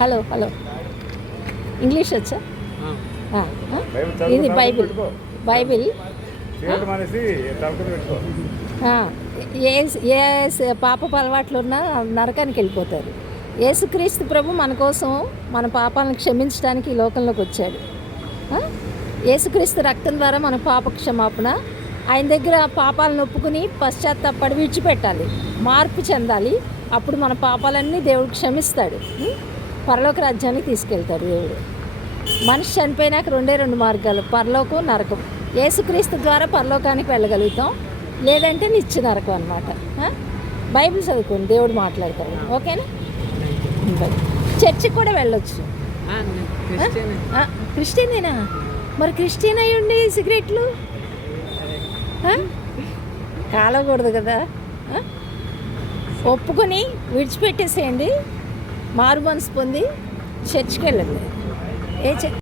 Hello hello English వచ్చా? ఇది Bible. Bible ఏ పాపపు అలవాట్లు ఉన్నా నరకానికి వెళ్ళిపోతారు. యేసుక్రీస్తు ప్రభు మన కోసం మన పాపాలను క్షమించడానికి ఈ లోకంలోకి వచ్చాడు. యేసుక్రీస్తు రక్తం ద్వారా మన పాప క్షమాపణ. ఆయన దగ్గర పాపాలను ఒప్పుకుని పశ్చాత్తాపడి విడిచిపెట్టాలి, మార్పు చెందాలి. అప్పుడు మన పాపాలన్నీ దేవుడు క్షమిస్తాడు, పరలోక రాజ్యానికి తీసుకెళ్తాడు దేవుడు. మనిషి చనిపోయినాక రెండు మార్గాలు, పరలోకం, నరకం. యేసుక్రీస్తు ద్వారా పరలోకానికి వెళ్ళగలుగుతాం, లేదంటే నిత్య నరకం అనమాట. బైబిల్ చదువుకోండి, దేవుడు మాట్లాడతాడు. ఓకేనా? చర్చికి కూడా వెళ్ళొచ్చు. క్రిస్టియనేనా? మరి క్రిస్టియన్ అయ్యి ఉండి సిగరెట్లు కాలకూడదు కదా. ఒప్పుకొని విడిచిపెట్టేసేయండి, మారు మనసు పొంది చర్చికి వెళ్ళండి. ఏ